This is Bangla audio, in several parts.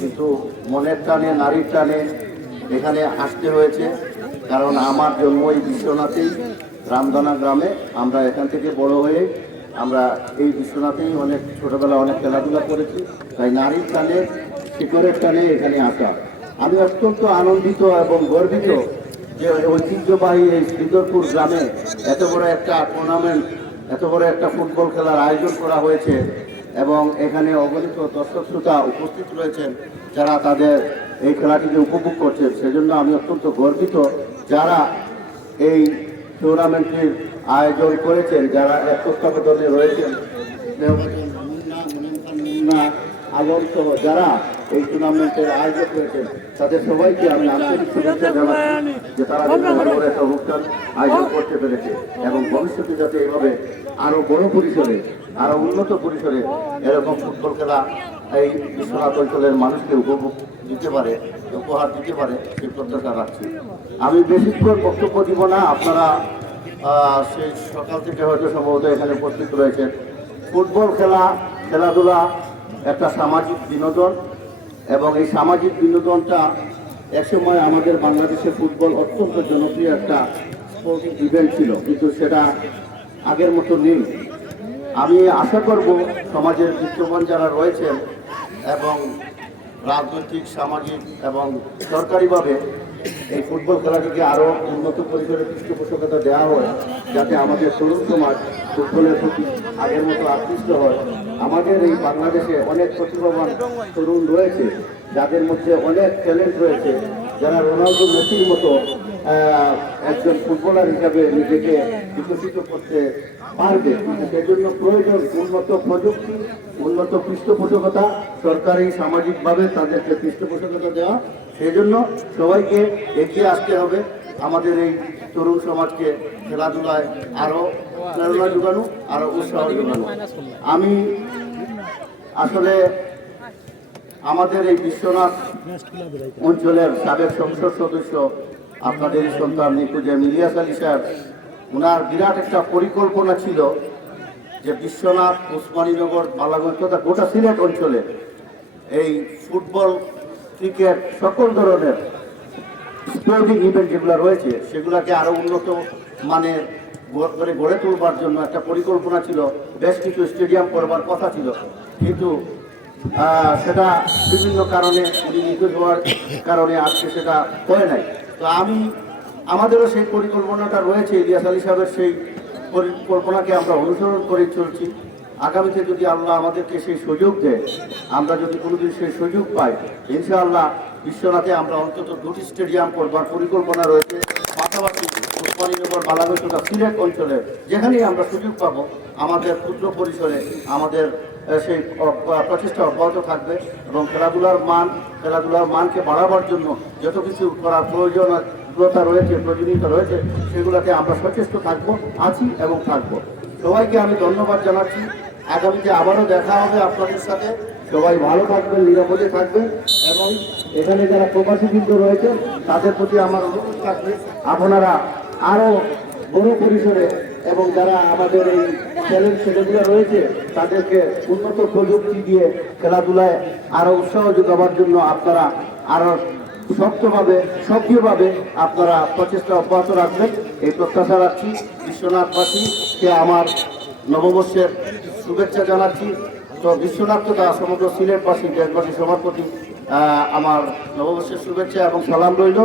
কিন্তু মনের টানে, নারীর টানে এখানে আসতে হয়েছে। কারণ আমার জন্ম এই বিশ্বনাথেই, রামদানা গ্রামে। আমরা এখান থেকে বড় হয়ে আমরা এই বিশ্বনাথেই অনেক ছোটবেলা অনেক খেলাধুলা করেছি। তাই নারীর টানে, শিকড়ের টানে এখানে আসা। আমি অত্যন্ত আনন্দিত এবং গর্বিত যে ঐতিহ্যবাহী এই শ্রীধরপুর গ্রামে এত বড় একটা টুর্নামেন্ট এত বড় একটা ফুটবল খেলার আয়োজন করা হয়েছে। এবং এখানে অগণিত দর্শক শ্রোতা উপস্থিত রয়েছেন যারা তাদের এই খেলাটিকে উপভোগ করছেন। সেজন্য আমি অত্যন্ত গর্বিত যারা এই টুর্নামেন্টটির আয়োজন করেছেন, যারা একত্রিত দলে রয়েছেন। সহ যারা এই টুর্নামেন্টের আয়োজক হয়েছেন তাদের সবাইকে আমি আন্তরিক শুভেচ্ছা জানাচ্ছি যে তারা বড় একটা অনুষ্ঠান আয়োজন করতে পেরেছে এবং ভবিষ্যতে যাতে এভাবে আরও বড় পরিসরে আরও উন্নত পরিসরে এরকম ফুটবল খেলা এই বিশ্বনাথ অঞ্চলের মানুষকে উপভোগ দিতে পারে উপহার দিতে পারে সেই প্রত্যাশা রাখছি। আমি বেশিক্ষণ বক্তব্য দিব না আপনারা সেই সকাল থেকে হয়তো সম্ভবত এখানে উপস্থিত রয়েছেন। ফুটবল খেলা খেলাধুলা একটা সামাজিক বিনোদন এবং এই সামাজিক বিনোদনটা একসময় আমাদের বাংলাদেশে ফুটবল অত্যন্ত জনপ্রিয় একটা স্পোর্টিং ইভেন্ট ছিল, কিন্তু সেটা আগের মতো নেই। আমি আশা করব সমাজের বিত্তবান যারা রয়েছেন এবং রাজনৈতিক, সামাজিক এবং সরকারিভাবে এই ফুটবল খেলাটিকে আরও উন্নত পরিসরে পৃষ্ঠপোষকতা দেওয়া হয়, যাতে আমাদের তরুণ সমাজ ফুটবলের প্রতি আগের মতো আকৃষ্ট হয়? আমাদের এই বাংলাদেশে অনেক প্রতিভাবান তরুণ রয়েছে, যাদের মধ্যে অনেক ট্যালেন্ট রয়েছে, যারা রোনাল্ডো মেসির মতো একজন ফুটবলার হিসাবে নিজেকে বিকশিত করতে পারবে। সেজন্য প্রয়োজন উন্নত প্রযুক্তি, উন্নত পৃষ্ঠপোষকতা, সরকারি সামাজিকভাবে তাদেরকে পৃষ্ঠপোষকতা দেওয়া সেই জন্য সবাইকে এগিয়ে আসতে হবে। আমাদের এই তরুণ সমাজকে খেলাধুলায় আরও প্রেরণা যোগানো আরও উৎসাহ যোগানো। আমি আসলে আমাদের এই বিশ্বনাথ অঞ্চলের সাবেক সংসদ সদস্য আপনাদের সন্তান নিকুজে মিলিয়াস আলী সাহেব ওনার বিরাট একটা পরিকল্পনা ছিল যে বিশ্বনাথ, ওসমানীনগর, বালাগঞ্জ তথা গোটা সিলেট অঞ্চলে এই ফুটবল ক্রিকেট, সকল ধরনের স্পোর্টিং ইভেন্ট যেগুলো রয়েছে, সেগুলোকে আরও উন্নত মানের গ- করে গড়ে তুলবার জন্য একটা পরিকল্পনা ছিল। বেশ কিছু স্টেডিয়াম করবার কথা ছিল। কিন্তু সেটা বিভিন্ন কারণে উনি নিখোঁজ হওয়ার কারণে আজকে সেটা হয় নাই। তো আমি, আমাদেরও সেই পরিকল্পনাটা রয়েছে, ইলিয়াস আলী সাহেবের সেই পরিকল্পনাকে আমরা অনুসরণ করে চলছি। আগামীতে যদি আল্লাহ আমাদেরকে সেই সুযোগ দেয়, আমরা যদি কোনোদিন সেই সুযোগ পাই, ইনশাআল্লাহ বিশ্বনাথে আমরা অন্তত দুটি স্টেডিয়াম করবার পরিকল্পনা রয়েছে। পাশাপাশি উসমানীনগর বালাগঞ্জ তথা সিলেট অঞ্চলে যেখানেই আমরা সুযোগ পাবো, আমাদের ক্ষুদ্র পরিসরে আমাদের সেই প্রচেষ্টা অব্যাহত থাকবে এবং খেলাধুলার মান, খেলাধুলার মানকে বাড়াবার জন্য যত কিছু করার প্রয়োজনীয়তা রয়েছে প্রয়োজনীয়তা রয়েছে সেগুলোকে আমরা সচেষ্ট থাকব, আছি এবং থাকব। সবাইকে আমি ধন্যবাদ জানাচ্ছি। আগামীতে আবারও দেখা হবে আপনাদের সাথে। সবাই ভালো থাকবেন, নিরাপদে থাকবেন এবং এখানে যারা প্রবাসী বৃন্দ রয়েছে, তাদের প্রতি আমার অনুরোধ থাকবে, আপনারা আরও বড় পরিসরে এবং যারা আমাদের এই চ্যালেঞ্জ ছেলেগুলো রয়েছে, তাদেরকে উন্নত প্রযুক্তি দিয়ে খেলাধুলায় আরও উৎসাহ যোগাবার জন্য আপনারা আরও শক্তভাবে, সক্রিয়ভাবে আপনারা প্রচেষ্টা অব্যাহত রাখবেন। এই প্রত্যাশা রাখছি। বিশ্বনাথবাসীকে আমার নববর্ষের শুভেচ্ছা জানাচ্ছি। তো বিশ্বনাথ তথা সমগ্র সিলেটবাসী দেশবাসী সবার প্রতি আমার নববর্ষের শুভেচ্ছা এবং সালাম রইল।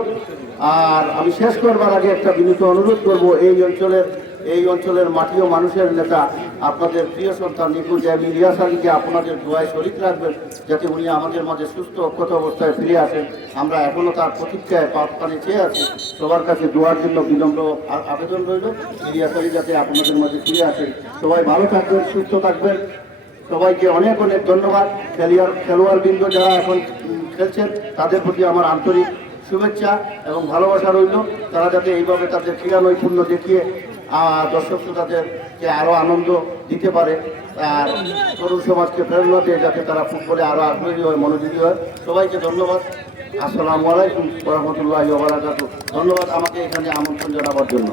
আর আমি শেষ করবার আগে একটা বিনীত অনুরোধ করব, এই অঞ্চলের এই অঞ্চলের মাটি ও মানুষের নেতা আপনাদের প্রিয় সন্তান নিকুজ এম ইলিয়াস আলীকে আপনাদের দোয়ায় শরিক রাখবেন যাতে উনি আমাদের মাঝে সুস্থ অক্ষত অবস্থায় ফিরে আসেন। আমরা এখনও তার প্রতীক্ষায় পাপ পানি চেয়ে আছি। সবার কাছে দোয়ার জন্য বিনম্র আবেদন রইল। ইলিয়াস আলী যাতে আপনাদের মাঝে ফিরে আসেন সবাই ভালো থাকবেন, সুস্থ থাকবেন। সবাইকে অনেক অনেক ধন্যবাদ। খেলোয়াড় বৃন্দ যারা এখন খেলছেন, তাদের প্রতি আমার আন্তরিক শুভেচ্ছা এবং ভালোবাসা রইল। তারা যাতে এইভাবে তাদের ক্রীড়া নৈপুণ্য দেখিয়ে দর্শক শ্রোতাদেরকে আরও আনন্দ দিতে পারে। আর তরুণ সমাজকে প্রেরণা দিয়ে যাতে তারা ফুটবলে আরও আগ্রহী হয়, মনোযোগী হয়। সবাইকে ধন্যবাদ। আসসালামু আলাইকুম রহমতুল্লাহ ধন্যবাদ আমাকে এখানে আমন্ত্রণ জানাবার জন্য।